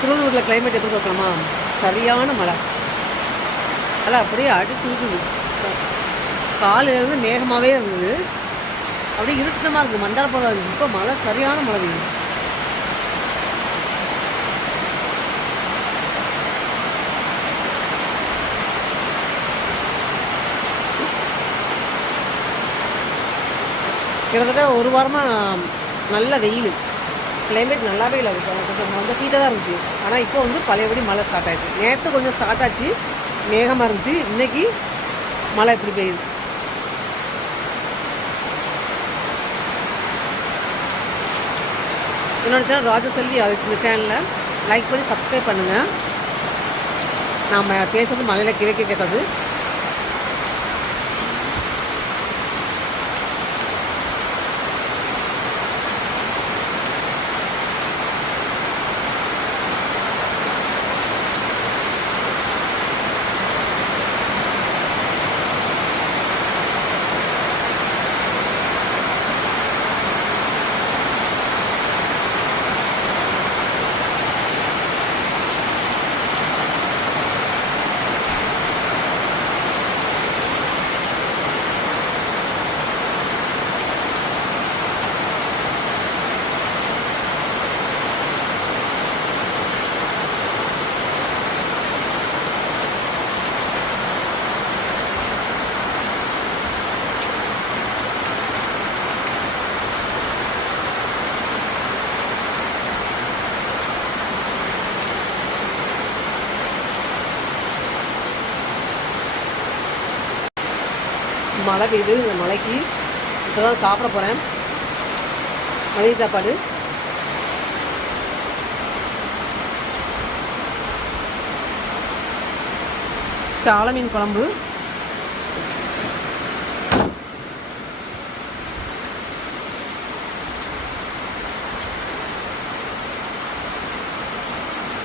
திருவள்ளூரில் கிளைமேட் எப்படி பார்க்கலாமா? சரியான மழை. அதெல்லாம் அப்படியே அடி தூக்குது. காலையிலேருந்து மேகமாகவே இருந்தது, அப்படியே இருட்டமாக இருக்குது, மண்டார போல இருக்குது. இப்போ மழை, சரியான மழை பெய்யுது. கிட்டத்தட்ட ஒரு வாரமாக நல்ல வெயில், கிளைமேட் நல்லாவே இல்லை. கொஞ்சம் வந்து ஹீட்டாக தான் இருந்துச்சு. ஆனால் இப்போ வந்து பழையபடி மழை ஸ்டார்ட் ஆகிடுச்சு. நேற்று கொஞ்சம் ஸ்டார்ட் ஆச்சு, மேகமாக இருந்துச்சு. இன்றைக்கி மழை எப்படி பெய்யுது. என்னோட சேனல் ராஜசெல்வி, அதுக்கு இந்த சேனலில் லைக் பண்ணி சப்ஸ்கிரைப் பண்ணுங்கள். நாம் பேசுகிறது மழையில் கேட்காது. மழை பெய்யுது. இந்த மழைக்கு இப்போ தான் சாப்பிட போகிறேன். மதிய சாப்பாடு சால மீன் குழம்பு,